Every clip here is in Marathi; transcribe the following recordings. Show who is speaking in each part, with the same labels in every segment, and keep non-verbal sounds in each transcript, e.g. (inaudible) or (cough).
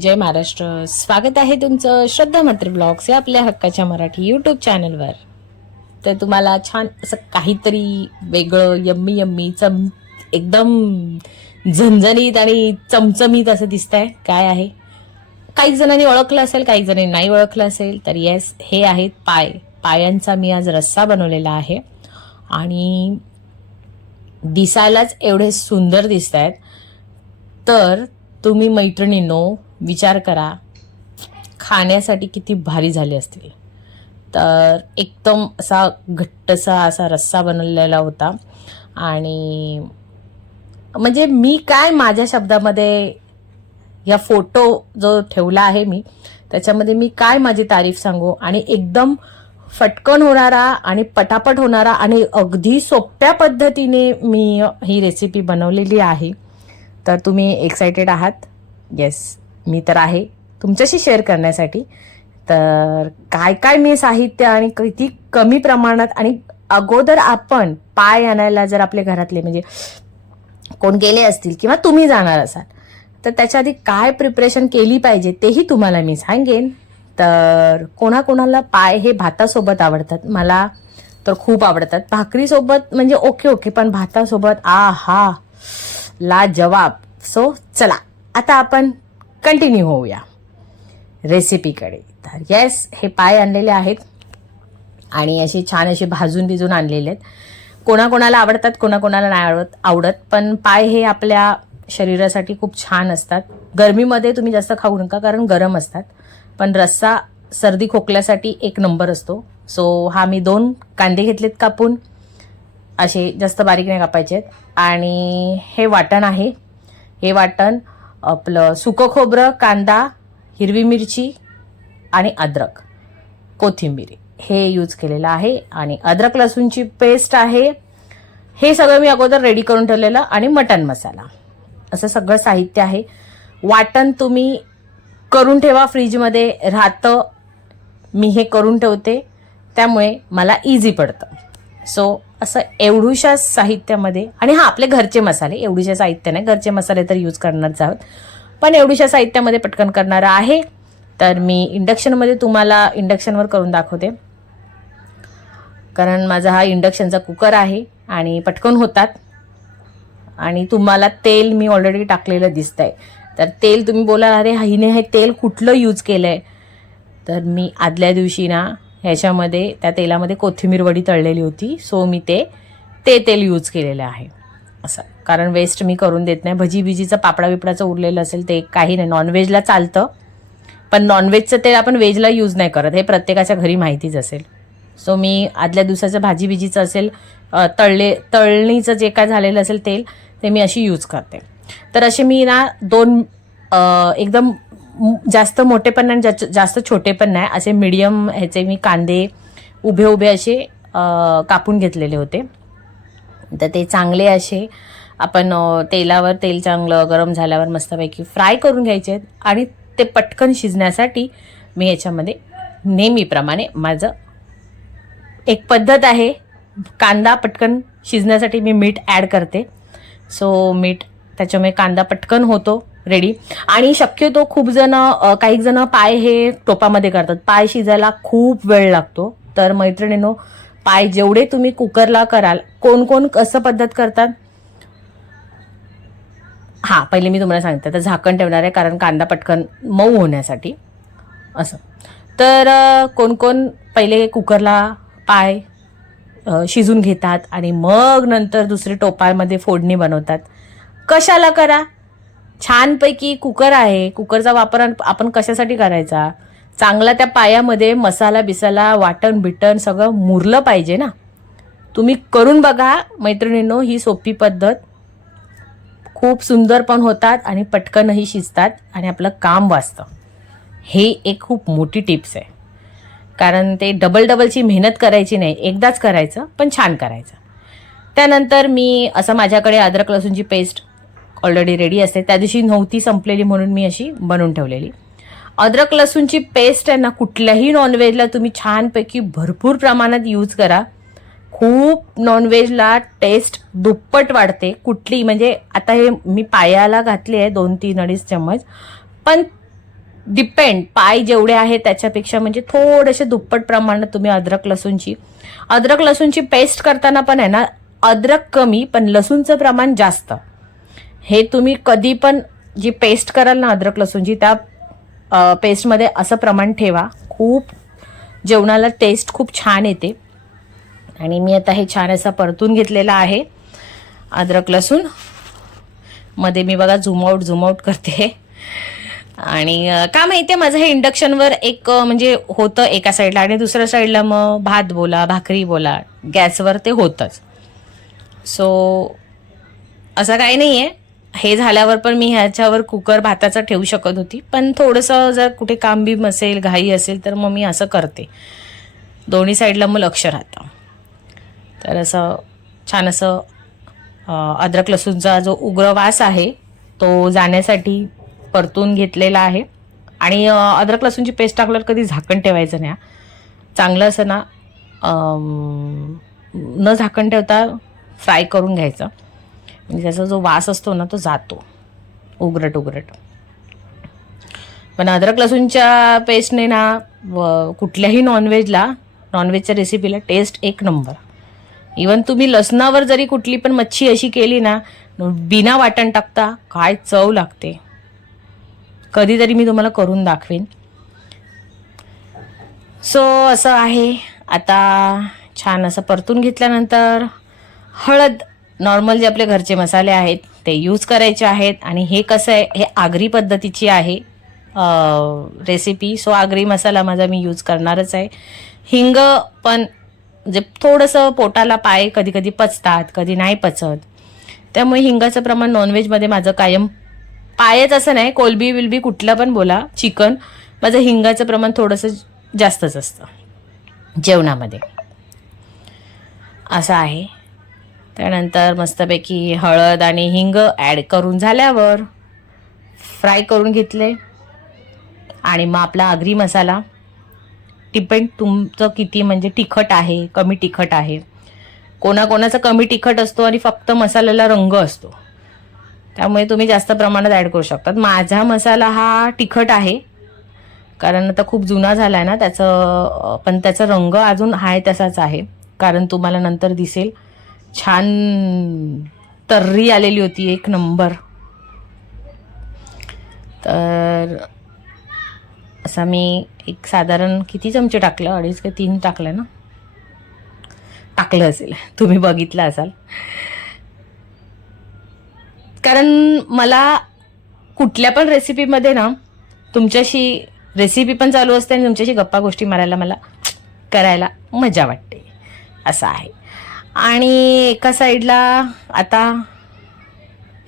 Speaker 1: जय महाराष्ट्र. स्वागत आहे तुमचं श्रद्धा मंत्री ब्लॉग्स या आपल्या हक्काच्या मराठी यूट्यूब चॅनलवर तर तुम्हाला छान असं काहीतरी वेगळं यम्मी यम्मी चम एकदम झणझणीत आणि चमचमीत असं दिसतंय. काय आहे? काही जणांनी ओळखलं असेल काही जणांनी नाही ओळखलं असेल तर येस हे आहेत पाय. पायांचा मी आज रस्सा बनवलेला आहे. आणि दिसायलाच एवढे सुंदर दिसत आहेत तर तुम्ही मैत्रिणींनो विचार करा. खाण्यासाठी किती भारी झाले असतील. तर एकदम असा घट्टसा असा रस्सा बनवलेला होता. आणि म्हणजे मी काय माझ्या शब्दामध्ये या फोटो जो ठेवला आहे मी त्याच्यामध्ये मी काय माझी तारीफ सांगू? आणि एकदम फटकन होणारा आणि पटापट होणारा आणि अगदी सोप्या पद्धतीने मी ही रेसिपी बनवलेली आहे. तर तुम्ही एक्सायटेड आहात? येस मी तर आहे तुमच्याशी शेअर करण्यासाठी. तर काय काय मी साहित्य आणि किती कमी प्रमाणात आणि अगोदर आपण पाय आणायला जर आपल्या घरातले म्हणजे कोण गेले असतील किंवा तुम्ही जाणार असाल तर त्याच्या आधी काय प्रिपरेशन केली पाहिजे तेही तुम्हाला मी सांगेन. तर कोणाकोणाला पाय हे भातासोबत आवडतात मला तर खूप आवडतात. भाकरीसोबत म्हणजे ओके ओके पण भातासोबत आ हा ला जवाब. सो चला. आता आपण कंटिन्यू होऊया. रेसिपीकडे तर येस हे पाय आणलेले आहेत. आणि असे छान असे भाजून भिजून आणलेले आहेत. कोणाकोणाला आवडतात कोणाकोणाला नाही आवडत आवडत पण पाय हे आपल्या शरीरासाठी खूप छान असतात. गरमीमध्ये तुम्ही जास्त खाऊ नका कारण गरम असतात. पण रस्सा सर्दी खोकल्यासाठी एक नंबर असतो. सो हा मी दोन कांदे घेतलेत कापून. असे जास्त बारीक नाही कापायचे आहेत आणि हे वाटण आहे. हे वाटण आपलं सुकं खोबरं कांदा हिरवी मिरची आणि अद्रक. कोथिंबीर हे यूज केलेलं आहे आणि अद्रक लसूणची पेस्ट आहे. हे सगळं मी अगोदर रेडी करून ठेवलेलं आणि मटन मसाला. असं सगळं साहित्य आहे. वाटण तुम्ही करून ठेवा फ्रीजमध्ये. राहतं. मी हे करून ठेवते. त्यामुळे मला इझी पडतं. सो असं एवढूशा साहित्यामध्ये आणि हां आपले घरचे मसाले एवढूशा साहित्य नाही घरचे मसाले तर यूज करणारच आहोत. पण एवढूशा साहित्यामध्ये पटकन करणारं आहे. तर मी इंडक्शनमध्ये तुम्हाला इंडक्शनवर करून दाखवते. कारण माझा हा इंडक्शनचा कुकर आहे आणि पटकन होतात. आणि तुम्हाला तेल मी ऑलरेडी टाकलेलं दिसत आहे तर तेल तुम्ही बोला अरे हिने हे तेल कुठलं यूज केलं आहे तर मी आदल्या दिवशी ना ह्याच्यामध्ये त्या तेलामध्ये कोथिंबीर वडी तळलेली होती. सो मी ते ते तेल यूज केलेलं आहे. असं. कारण वेस्ट मी करून देत नाही. भजी बिजीचं पापडा बिपडाचं उरलेलं असेल ते काही नाही. नॉनव्हेजला चालतं. पण नॉनव्हेजचं तेल आपण व्हेजला यूज नाही करत. हे प्रत्येकाच्या घरी माहितीच असेल. सो मी आदल्या दिवसाचं भाजी बिजीचं असेल तळले तळणीचं जे काय झालेलं असेल तेल ते मी अशी यूज करते. तर असे मी ना दोन एकदम जास्त मोठे पण नाही जा जास्त छोटे पण नाही. असे मिडियम ह्याचे मी कांदे उभे उभे असे कापून घेतलेले होते. तर ते चांगले असे आपण तेलावर तेल चांगलं गरम झाल्यावर मस्तपैकी फ्राय करून घ्यायचे आहेत. आणि ते पटकन शिजण्यासाठी मी याच्यामध्ये नेहमीप्रमाणे माझं एक पद्धत आहे कांदा पटकन शिजण्यासाठी मी मीठ ॲड करते. सो मीठ त्याच्यामुळे कांदा पटकन होतो. रेडी आणि शक्यतो खूप जण काही जण पाय हे टोपामध्ये करतात. पाय शिजायला खूप वेळ लागतो. तर मैत्रिणीनो पाय जेवढे तुम्ही कुकरला कराल कोण कोण कसं पद्धत करतात? हां पहिले मी तुम्हाला सांगते. तर झाकण ठेवणार आहे कारण कांदा पटकन मऊ होण्यासाठी. असं. तर कोण कोण पहिले कुकरला पाय शिजून घेतात आणि मग नंतर दुसरे टोपामध्ये फोडणी बनवतात. कशाला करा? छानपैकी कुकर आहे. कुकरचा वापर आपण- कशासाठी करायचा? चांगला त्या पायामध्ये मसाला बिसाला वाटण बिटण सगळं मुरलं पाहिजे ना. तुम्ही करून बघा मैत्रिणींनो ही सोपी पद्धत. खूप सुंदर पण होतात आणि पटकनही शिजतात आणि आपलं काम वाचतं. हे एक खूप मोठी टिप्स आहे. कारण ते डबल डबलची मेहनत करायची नाही. एकदाच करायचं पण छान करायचं. त्यानंतर मी असं माझ्याकडे अद्रक लसूणची पेस्ट ऑलरेडी रेडी असते. त्या दिवशी नव्हती संपलेली म्हणून मी अशी बनवून ठेवलेली. अद्रक लसूणची पेस्ट आहे ना कुठल्याही नॉनव्हेजला तुम्ही छानपैकी भरपूर प्रमाणात यूज करा. खूप नॉनव्हेजला टेस्ट दुप्पट वाढते. कुठली म्हणजे आता हे मी पायाला घातली आहे दोन तीन अडीच चम्मच. पण डिपेंड पाय जेवढे आहे त्याच्यापेक्षा म्हणजे थोडेसे दुप्पट प्रमाणात तुम्ही अद्रक लसूणची. अद्रक लसूणची पेस्ट करताना पण आहे ना अद्रक कमी पण लसूणचं प्रमाण जास्त. हे तुम्ही कधी पण जी पेस्ट कराल ना अद्रक लसूणची त्या पेस्टमध्ये असं प्रमाण ठेवा. खूप जेवणाला टेस्ट खूप छान येते. आणि मी आता हे छान असं परतून घेतलेलं आहे. अद्रक लसूण. मध्ये मी बघा झूम आउट झूम आउट करते. आणि का माहिती आहे माझं हे इंडक्शनवर एक म्हणजे होतं एका साईडला आणि दुसऱ्या साईडला मग भात बोला भाकरी बोला गॅसवर ते होतंच. सो असं काही नाही आहे हे झाल्यावर पण मी ह्याच्यावर कुकर भाताचा ठेवू शकत होती. पण थोडंसं जर कुठे काम बीम असेल घाई असेल तर मग मी असं करते. दोन्ही साईडला मग लक्ष राहतं. तर असं छान असं अद्रक लसूणचा जो उग्र वास आहे तो जाण्यासाठी परतून घेतलेला आहे. आणि अद्रक लसूणची पेस्ट टाकल्यावर कधी झाकण ठेवायचं नाही हा. चांगलं असं ना न झाकण ठेवता फ्राय करून घ्यायचं. म्हणजे त्याचा जो वास असतो ना तो जातो. उगरट उगरट. पण अद्रक लसूणच्या पेस्टने ना कुठल्याही नॉनव्हेजला नॉनव्हेजच्या रेसिपीला टेस्ट एक नंबर इवन तुम्ही लसणावर जरी कुठली पण मच्छी अशी केली ना बिना वाटण टाकता काय चव लागते. कधीतरी मी तुम्हाला करून दाखवेन. सो असं आहे. आता छान असं परतून घेतल्यानंतर हळद नॉर्मल जे आपले घरचे मसाले आहेत ते यूज करायचे आहेत आणि हे कसं आहे हे आगरी पद्धतीची आहे रेसिपी सो आगरी मसाला माझा मी यूज करणारच आहे. हिंग पण जे थोडंसं पोटाला पाय कधी कधी पचतात कधी नाही पचत. त्यामुळे हिंगाचं प्रमाण नॉनव्हेजमध्ये माझं कायम पायच असं नाही. कोलबी विलबी कुठलं पण बोला चिकन माझं हिंगाचं प्रमाण थोडंसं जास्तच असतं जेवणामध्ये. असं आहे. त्यानंतर मस्तपैकी हळद आणि हिंग ॲड करून झाल्यावर फ्राय करून घेतले. आणि मग आपला आगरी मसाला. डिपेंड तुमचं किती म्हणजे तिखट आहे कमी तिखट आहे. कोणाकोणाचा कमी तिखट असतो आणि फक्त मसाल्याला रंग असतो. त्यामुळे तुम्ही जास्त प्रमाणात ॲड करू शकतात. माझा मसाला हा तिखट आहे. कारण आता खूप जुना झाला आहे ना त्याचं पण त्याचा रंग अजून हाय तसाच आहे. कारण तुम्हाला नंतर दिसेल. छान तर्री आलेली होती एक नंबर. तर असा मी एक साधारण किती चमचे टाकलं? अडीच का तीन टाकलं ना? टाकलं असेल. तुम्ही बघितलं असाल. कारण मला कुठल्या पण रेसिपीमध्ये ना तुमच्याशी रेसिपी पण चालू असते आणि तुमच्याशी गप्पा गोष्टी मारायला मला करायला मजा वाटते. असं आहे. आणि एका साईडला आता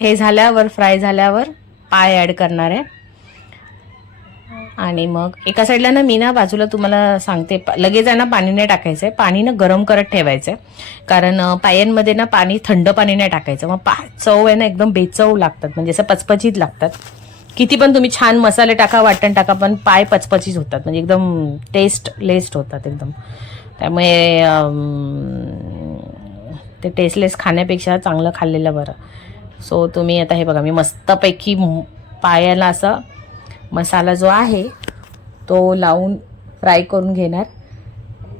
Speaker 1: हे झाल्यावर फ्राय झाल्यावर पाय ॲड करणार आहे. आणि मग एका साईडला ना मी ना बाजूला तुम्हाला सांगते प- लगेच आहे ना पाणी नाही टाकायचं आहे. पाणी ना गरम करत ठेवायचं आहे. कारण पायांमध्ये ना पाणी थंड पाणी नाही टाकायचं. मग पा चव आहे ना एकदम बेचव लागतात. म्हणजे असं पचपचीत लागतात. किती पण तुम्ही छान मसाले टाका वाटण टाका पण पाय पचपचीत होतात. म्हणजे एकदम टेस्ट लेस्ट होतात एकदम. त्यामुळे ते टेस्टलेस खाण्यापेक्षा चांगलं खाल्लेलं बरं. सो तुम्ही आता हे बघा मी मस्तपैकी पायाला असा मसाला जो आहे तो लावून फ्राय करून घेणार.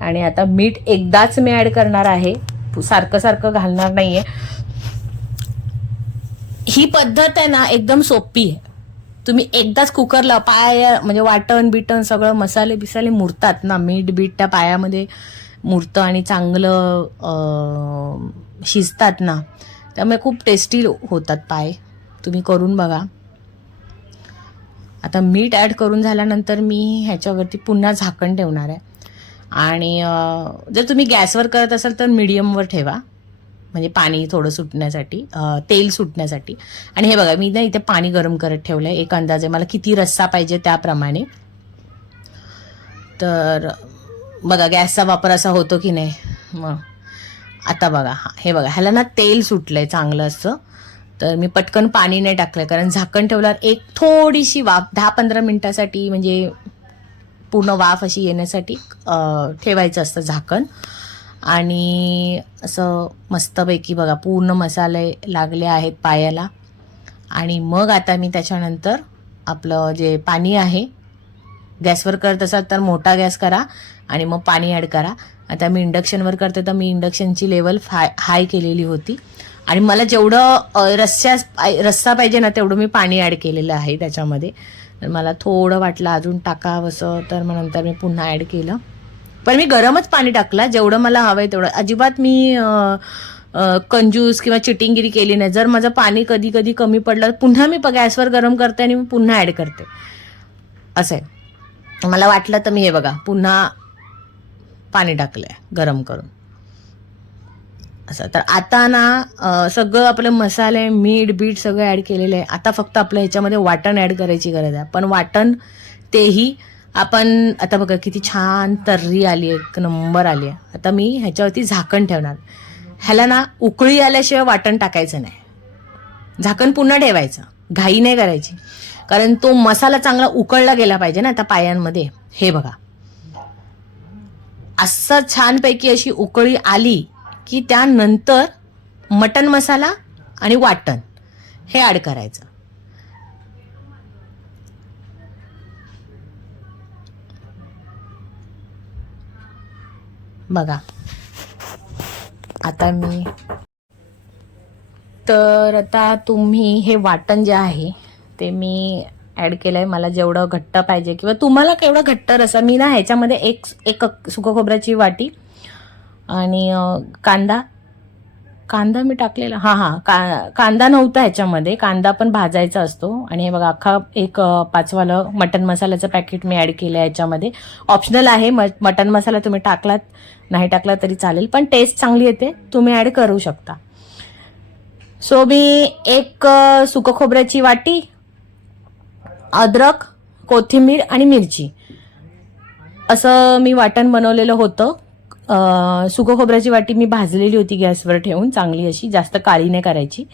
Speaker 1: आणि आता मीठ एकदाच मी ॲड करणार आहे. सारखं सारखं घालणार नाही आहे ही पद्धत आहे ना एकदम सोपी आहे. तुम्ही एकदाच कुकरला पाया म्हणजे वाटण बिटण सगळं मसाले बिसाले मुरतात ना मीठ बीठ त्या पायामध्ये. मूर्त आणि चांगलं शिजतात ना त्यामुळे खूप टेस्टी होतात पाय. तुम्ही करून बघा. आता मीठ ॲड करून झाल्यानंतर मी ह्याच्यावरती पुन्हा झाकण ठेवणार आहे. आणि जर तुम्ही गॅसवर करत असाल तर मिडियमवर ठेवा. म्हणजे पाणी थोडं सुटण्यासाठी तेल सुटण्यासाठी. आणि हे बघा मी ना इथे पाणी गरम करत ठेवलं आहे एक अंदाजे मला किती रस्सा पाहिजे त्याप्रमाणे. तर बघा गॅसचा वापर असा होतो की नाही? मग आता बघा हे बघा ह्याला ना तेल सुटलंय चांगलं असं. तर मी पटकन पाणी नाही टाकलं कारण झाकण ठेवल्यावर एक थोडीशी वाफ दहा पंधरा मिनिटासाठी म्हणजे पूर्ण वाफ अशी येण्यासाठी ठेवायचं असतं झाकण. आणि असं मस्तपैकी बघा पूर्ण मसाले लागले आहेत पायाला. आणि मग आता मी त्याच्यानंतर आपलं जे पाणी आहे गॅसवर करत असाल तर मोठा गॅस करा आणि मग पाणी ॲड करा. आता मी इंडक्शनवर करते तर मी इंडक्शनची लेवल फाय हाय केलेली होती. आणि मला जेवढं रस्सा रस्सा पाहिजे ना तेवढं मी पाणी ॲड केलेलं आहे त्याच्यामध्ये. तर मला थोडं वाटलं अजून टाकावंसं तर मग नंतर मी पुन्हा ॲड केलं. पण मी गरमच पाणी टाकलं जेवढं मला हवं आहे तेवढं. अजिबात मी कंजूस किंवा चिटिंगिरी केली नाही. जर माझं पाणी कधी कधी कमी पडलं पुन्हा मी प- गॅसवर गरम करते आणि मी पुन्हा ॲड करते. असं आहे. मला वाटलं तर मी हे बघा पुन्हा पाणी टाकलंय गरम करून. असं. तर आता ना सगळं आपलं मसाले मीठ बीठ सगळं ॲड केलेलं आहे. आता फक्त आपलं ह्याच्यामध्ये वाटण ॲड करायची गरज आहे. पण वाटण तेही आपण आता बघा किती छान तर्री आली आहे एक नंबर आली आहे. आता मी ह्याच्यावरती झाकण ठेवणार. ह्याला ना उकळी आल्याशिवाय वाटण टाकायचं नाही. झाकण पुन्हा ठेवायचं. घाई नाही करायची. कारण तो मसाला चांगला उकळला गेला पाहिजे ना त्या पायांमध्ये. हे बघा. असं छानपैकी अशी उकळी आली की त्यानंतर मटन मसाला आणि वाटण हे ॲड करायचं. बघा. आता मी तर आता तुम्ही हे वाटण जे आहे ते मी ॲड केलं आहे मला जेवढं घट्ट पाहिजे किंवा तुम्हाला केवढं घट्ट रसा मी ना ह्याच्यामध्ये एक एक सुकं खोबऱ्याची वाटी आणि कांदा. कांदा मी टाकलेला हां हां का कांदा नव्हता ह्याच्यामध्ये. कांदा पण भाजायचा असतो. आणि हे बघा अख्खा एक पाचवालं मटन मसाल्याचं पॅकेट मी ॲड केलं आहे याच्यामध्ये ऑप्शनल आहे म मटन मसाला तुम्ही टाकलात नाही टाकला तरी चालेल पण टेस्ट चांगली येते. तुम्ही ॲड करू शकता. सो मी एक सुकं खोबऱ्याची वाटी अद्रक कोथिंबीर आणि मिरची. असं मी वाटण बनवलेलं होतं. सुकं खोबऱ्याची वाटी मी भाजलेली होती गॅसवर ठेवून चांगली अशी जास्त काळी नाही करायची.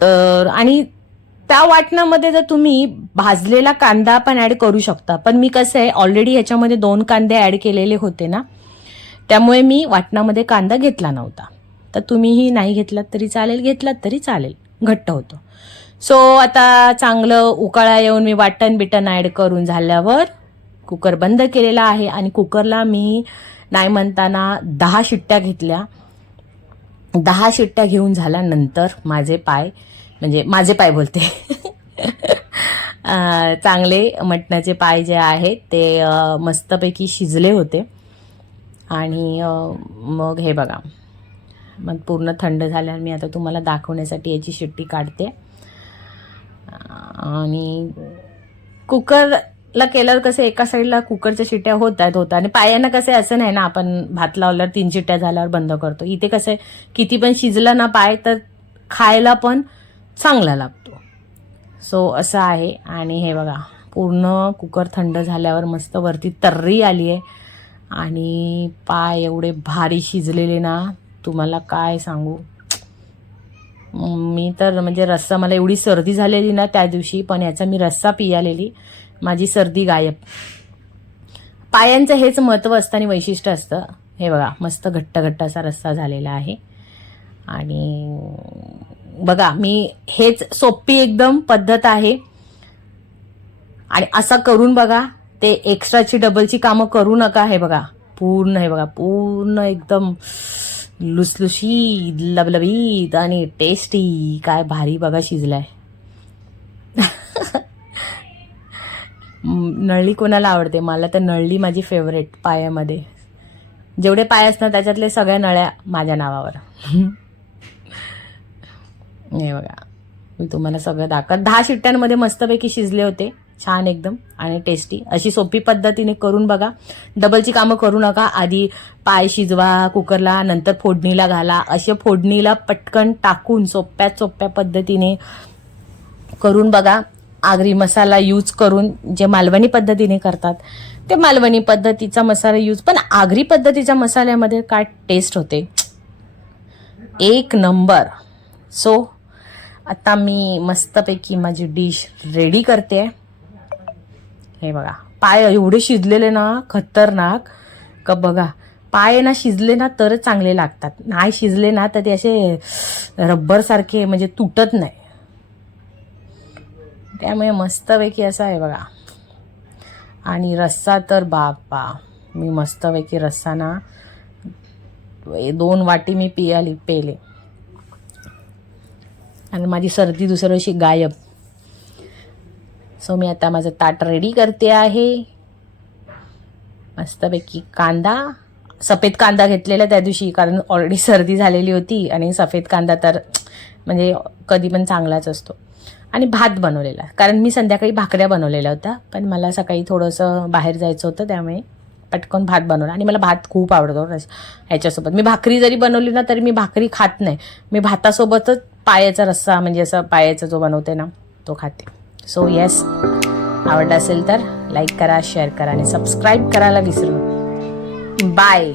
Speaker 1: तर आणि त्या वाटणामध्ये जर तुम्ही भाजलेला कांदा पण ॲड करू शकता. पण मी कसं आहे ऑलरेडी ह्याच्यामध्ये दोन कांदे ॲड केलेले होते ना त्यामुळे मी वाटणामध्ये कांदा घेतला नव्हता. तर तुम्हीही नाही घेतलात तरी चालेल घेतलात तरी चालेल. घट्ट होतं. सो आता चांगलं उकाळा येऊन मी वाटण बिटन ॲड करून झाल्यावर कुकर बंद केलेला आहे आणि कुकरला मी नाही म्हणताना दहा शिट्ट्या घेतल्या. दहा शिट्ट्या घेऊन झाल्यानंतर माझे पाय म्हणजे माझे पाय बोलते. (laughs) चांगले मटणाचे पाय जे आहेत ते मस्तपैकी शिजले होते. आणि मग हे बघा. मग पूर्ण थंड झाल्यावर मी आता तुम्हाला दाखवण्यासाठी याची शिट्टी काढते. आणि कुकरला केल्यावर कसं एका साईडला कुकरच्या शिट्ट्या होत आहेत होतात आणि पायांना कसं आहे असं नाही ना आपण भात लावल्यावर तीन शिट्ट्या झाल्यावर बंद करतो. इथे कसं आहे किती पण शिजलं ना पाय तर खायला पण चांगला लागतो. सो असं आहे. आणि हे बघा पूर्ण कुकर थंड झाल्यावर मस्त वरती तर्री आली आहे. आणि पाय एवढे भारी शिजलेले ना तुम्हाला काय सांगू? मी तर म्हणजे रस्सा मला एवढी सर्दी झालेली ना त्या दिवशी पण याचा मी रस्सा पियालेली. माझी सर्दी गायब. पायांचं हेच महत्त्व असतं आणि वैशिष्ट्य असतं. हे बघा मस्त घट्ट घट्ट असा रस्सा झालेला आहे. आणि बघा मी हेच सोपी एकदम पद्धत आहे. आणि असं करून बघा ते एक्स्ट्राची डबलची कामं करू नका हे बघा. पूर्ण हे बघा पूर्ण एकदम लुसलुशीत लबलबीत आणि टेस्टी काय भारी बघा शिजलाय. (laughs) नळली कोणाला आवडते? मला तर नळली माझी फेवरेट पायामध्ये. जेवढे पाय असणार त्याच्यातले सगळ्या नळ्या माझ्या नावावर. हे बघा. मी तुम्हाला सगळं दाखवत दहा शिट्ट्यांमध्ये मस्तपैकी शिजले होते. छान एकदम आणि टेस्टी अशी सोपी पद्धतीने करून बघा. डबलची कामं करू नका. आधी पाय शिजवा कुकरला नंतर फोडणीला घाला. असे फोडणीला पटकन टाकून सोप्या सोप्या पद्धतीने करून बघा. आगरी मसाला यूज करून जे मालवणी पद्धतीने करतात ते मालवणी पद्धतीचा मसाला यूज पण आगरी पद्धतीच्या मसाल्यामध्ये काय टेस्ट होते? एक नंबर. सो आता मी मस्तपैकी माझी डिश रेडी करते. हे बघा. पाय एवढे शिजलेले ना खतरनाक. का बघा. पाय ना शिजले ना तरच चांगले लागतात. नाही शिजले ना तर ते असे रब्बरसारखे म्हणजे तुटत नाही. त्यामुळे मस्तपैकी असा आहे बघा. आणि रस्सा तर बापा. मी मस्तपैकी रस्सा ना दोन वाटी मी पियाली पेले. आणि माझी सर्दी दुसऱ्या दिवशी गायब. सो मी आता माझं ताट रेडी करते आहे. मस्तपैकी कांदा सफेद कांदा घेतलेला त्या दिवशी कारण ऑलरेडी सर्दी झालेली होती आणि सफेद कांदा तर म्हणजे कधी पण चांगलाच असतो. आणि भात बनवलेला कारण मी संध्याकाळी भाकऱ्या बनवलेल्या होत्या पण मला सकाळी थोडंसं बाहेर जायचं होतं त्यामुळे पटकन भात बनवला. आणि मला भात खूप आवडतो रस- ह्याच्यासोबत. मी भाकरी जरी बनवली ना तरी मी भाकरी खात नाही. मी भातासोबतच पायाचा रस्सा म्हणजे असं पायाचा जो बनवते ना तो खाते. सो येस आवडला असेल तर लाईक करा शेअर करा आणि सबस्क्राईब करायला विसरू बाय